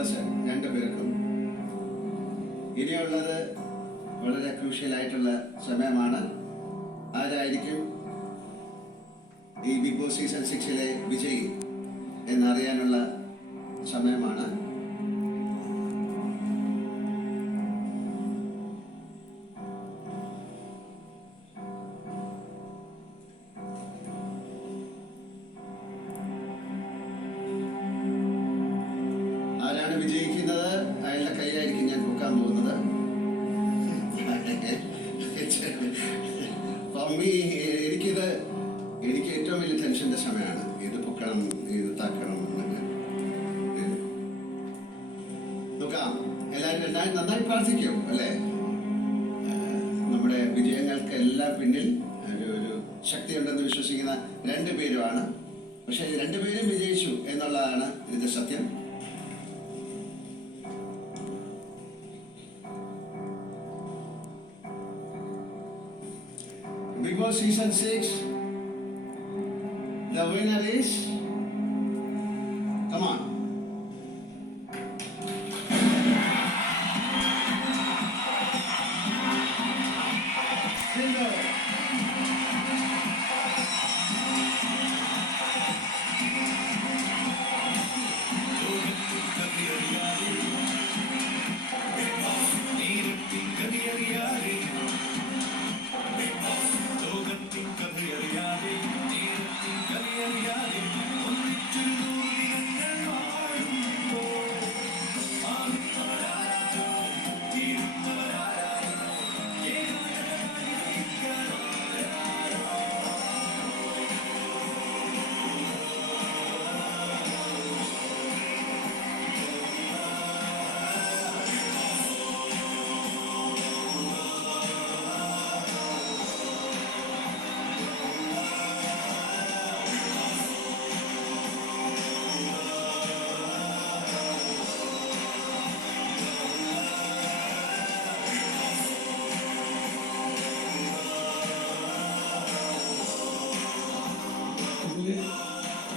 Members രണ്ടുപേർക്കും. ഇനിയുള്ളത് വളരെ ക്രൂഷ്യലായിട്ടുള്ള സമയമാണ്. ആരായിരിക്കും ഈ ബിഗ് ബോസ് സീസൺ 6 വിജയി എന്നറിയാനുള്ള സമയമാണ്. ആരാണ് വിജയിക്കുന്നത് അയാളുടെ കയ്യിലായിരിക്കും ഞാൻ പൊക്കാൻ പോകുന്നത്. എനിക്ക് ഏറ്റവും വലിയ ടെൻഷന്റെ സമയമാണ്. ഇത് പൊക്കണം, ഇത് താക്കണം എന്നൊക്കെ നോക്കാം. എല്ലാവരും നന്നായി പ്രാർത്ഥിക്കും അല്ലേ? നമ്മുടെ വിജയങ്ങൾക്ക് എല്ലാം പിന്നിൽ ഒരു ശക്തിയുണ്ടെന്ന് വിശ്വസിക്കുന്ന രണ്ടുപേരുമാണ്. പക്ഷെ രണ്ടുപേരും വിജയിച്ചു എന്നുള്ളതാണ് ഇതിന്റെ സത്യം. Big Boss Season 6, the winner is, come on. Bingo.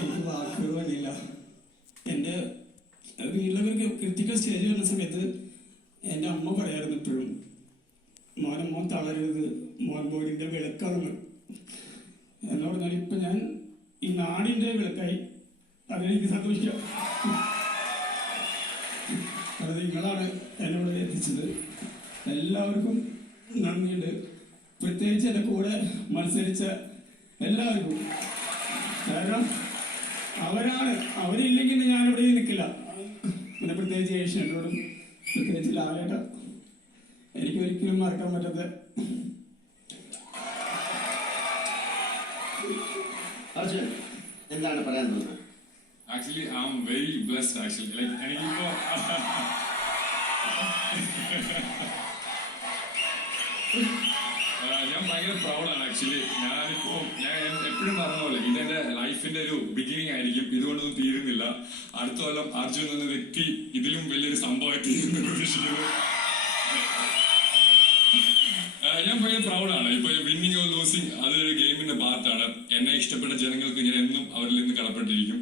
എനിക്ക് വാക്കുകൾ വേണ്ടിയില്ല. എൻ്റെ വീട്ടിലൊക്കെ ക്രിറ്റിക്കൽ സ്റ്റേജ് വരുന്ന സമയത്ത് എൻ്റെ അമ്മ പറയായിരുന്നു എപ്പോഴും, മോൻ തളരരുത്, മോൻ ബോഡിൻ്റെ വിളക്കാണ് എന്ന് പറഞ്ഞാൽ ഇപ്പം ഞാൻ ഈ നാടിൻ്റെ വിളക്കായി. അതിനെനിക്ക് സന്തോഷിക്കാം. അത് നിങ്ങളാണ് എന്നോട് എത്തിച്ചത്. എല്ലാവർക്കും നന്ദിയുണ്ട്. പ്രത്യേകിച്ച് എൻ്റെ കൂടെ മത്സരിച്ച എല്ലാവർക്കും. കാരണം അവരില്ലെങ്കിൽ ഞാനിവിടെ നിൽക്കില്ല. പിന്നെ പ്രത്യേകിച്ച് ഏഷ്യനോടും പ്രത്യേകിച്ച് ലാലേട്ട എനിക്ക് ഒരിക്കലും മറക്കാൻ പറ്റാത്ത. അർജുൻ എന്താണ് പറയാൻ തോന്നുന്നത്? Actually, I'm very blessed. Actually, like എനിക്കിപ്പോ ഞാൻ ഭയങ്കര പ്രൗഡാണ്. ആക്ച്വലി ഞാൻ എപ്പോഴും പറഞ്ഞ പോലെ ഇതെന്റെ ലൈഫിന്റെ ഒരു ബിഗിനിങ് ആയിരിക്കും. ഇതുകൊണ്ടൊന്നും തീരുന്നില്ല. അടുത്ത കൊല്ലം അർജുൻ എന്ന വ്യക്തി ഇതിലും വലിയൊരു സംഭവമായി തീരുന്നു പ്രതീക്ഷിക്കുന്നു. ഞാൻ ഭയങ്കര പ്രൗഡാണ്. ഇപ്പൊ വിന്നിങ് ഓർ ലൂസിങ് അതൊരു ഗെയിമിന്റെ പാർട്ടാണ്. എന്നെ ഇഷ്ടപ്പെട്ട ജനങ്ങൾക്ക് ഞാൻ എന്നും അവരിൽ നിന്ന് കടപ്പെട്ടിരിക്കും.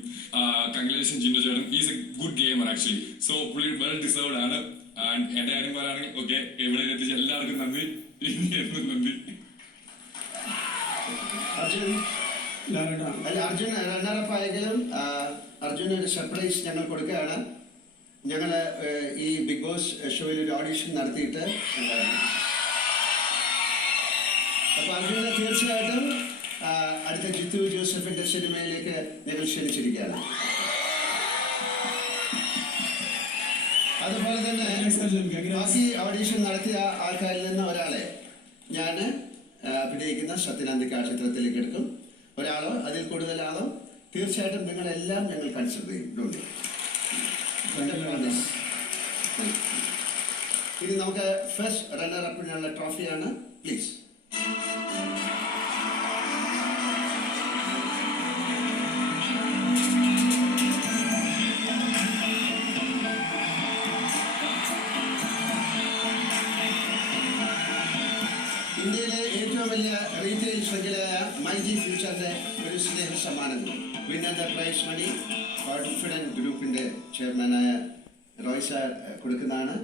കൺഗ്രാജുലേഷൻ ജിൻഡോ ചേട്ടൻ. Is A good gamer actually. So പുള്ളി വെൽ ഡിസേർവ്ഡ് ആണ്. ആൻഡ് എന്റെ കാര്യം പറയുകയാണെങ്കിൽ ഓക്കെ, എവിടെ എത്തിച്ച എല്ലാവർക്കും നന്ദി. എന്നും നന്ദി. അർജുൻ റണ്ണറപ്പ് ആയെങ്കിലും അർജുന് ഒരു സർപ്രൈസ് ഞങ്ങൾ കൊടുക്കുകയാണ്. ഞങ്ങൾ ഈ ബിഗ് ബോസ് ഷോയിൽ ഒരു ഓഡിഷൻ നടത്തിയിട്ട് അപ്പൊ അർജുനെ തീർച്ചയായിട്ടും അടുത്ത ജിത്തു ജോസഫിന്റെ സിനിമയിലേക്ക് ഞങ്ങൾ ക്ഷണിച്ചിരിക്കുകയാണ്. അതുപോലെ തന്നെ ബാക്കി ഓഡീഷൻ നടത്തിയ ആൾക്കാരിൽ നിന്ന് ഒരാളെ ഞാൻ അഭിനയിക്കുന്ന സത്യനാന്തിക്ക ചിത്രത്തിലേക്ക് എടുക്കും. ഒരാളോ അതിൽ കൂടുതലാളോ തീർച്ചയായിട്ടും നിങ്ങളെല്ലാം ഞങ്ങൾ കൺസിഡർ ചെയ്യും. ഇനി നമുക്ക് ഫസ്റ്റ് റണ്ണർ അപ്പിനുള്ള ട്രോഫിയാണ്. പ്ലീസ്. ഇന്ത്യയിലെ ഏറ്റവും വലിയ റീറ്റെയിൽ ശൃംഖലയായ മൈജി ഫ്യൂച്ചറിന്റെ ഒരു സ്നേഹ സമ്മാനം. Winner the prize money confident ഗ്രൂപ്പിന്റെ ചെയർമാനായ റോയ് സാർ കൊടുക്കുന്നതാണ്.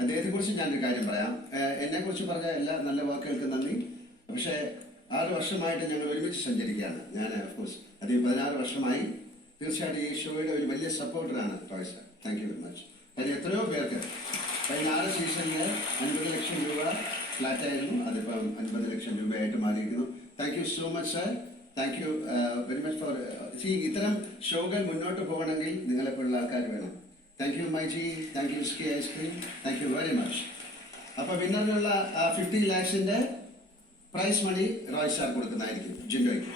അദ്ദേഹത്തെക്കുറിച്ച് ഞാനൊരു കാര്യം പറയാം. എന്നെക്കുറിച്ച് പറഞ്ഞ എല്ലാ നല്ല വാക്കുകൾക്ക് നന്ദി. പക്ഷേ 6 വർഷമായിട്ട് ഞങ്ങൾ ഒരുമിച്ച് സഞ്ചരിക്കുകയാണ്. ഞാൻ ഓഫ്കോഴ്സ് അദ്ദേഹം 16 വർഷമായി. തീർച്ചയായിട്ടും ഈ ഷോയുടെ ഒരു വലിയ സപ്പോർട്ടറാണ് Roy sir. Thank you very much. കാര്യം എത്രയോ പേർക്ക് കഴിഞ്ഞ 6 സീസണിൽ 50 ലക്ഷം രൂപ ഫ്ലാറ്റായിരുന്നു, അതിപ്പം 50 ലക്ഷം രൂപയായിട്ട് മാറിയിരിക്കുന്നു. Thank you so much sir. Thank you very much for ഇത്തരം ഷോകൾ മുന്നോട്ട് പോകണമെങ്കിൽ നിങ്ങളെപ്പോലുള്ള ആൾക്കാർ വേണം. Thank you myG, thank you ski ice cream, thank you very much. അപ്പോൾ വിന്നറിനുള്ള 50 lakhs prize money Roy sir കൊടുക്കുന്നതായിരിക്കും ജിൻഡോയ്ക്ക്.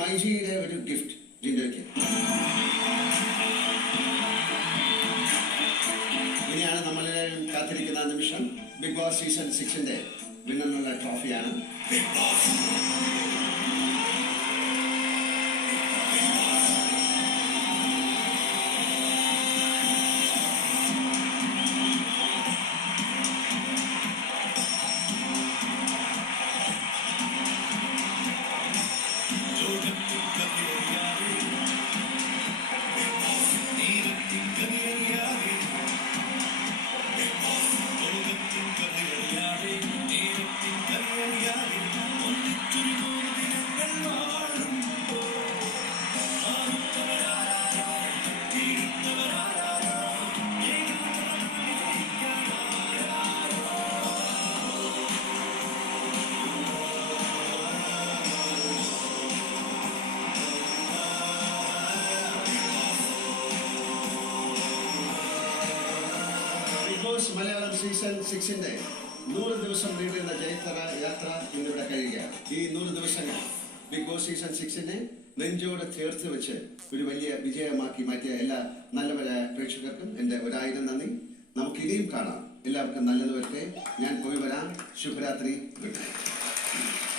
മൈജിയുടെ ഒരു ഗിഫ്റ്റ് ജിൻഡോയ്ക്ക്. ഇനിയാണ് നമ്മളെല്ലാവരും കാത്തിരിക്കുന്ന നിമിഷം. ബിഗ് ബോസ് സീസൺ 6 വിന്നറിനുള്ള ട്രോഫിയാണ്. മലയാളം സീസൺ 6 100 ദിവസം നീണ്ടുന്ന ജയത്ര യാത്ര ഇന്നിവിടെ കഴിയുക. ഈ 100 ദിവസങ്ങൾ ബിഗ് ബോസ് സീസൺ 6 നെഞ്ചോട് ചേർത്ത് വെച്ച് ഒരു വലിയ വിജയമാക്കി മാറ്റിയ എല്ലാ നല്ലവരായ പ്രേക്ഷകർക്കും എൻ്റെ 1000 നന്ദി. നമുക്ക് ഇനിയും കാണാം. എല്ലാവർക്കും നല്ലത് വരട്ടെ. ഞാൻ പോയി വരാം. ശുഭരാത്രി. Good night.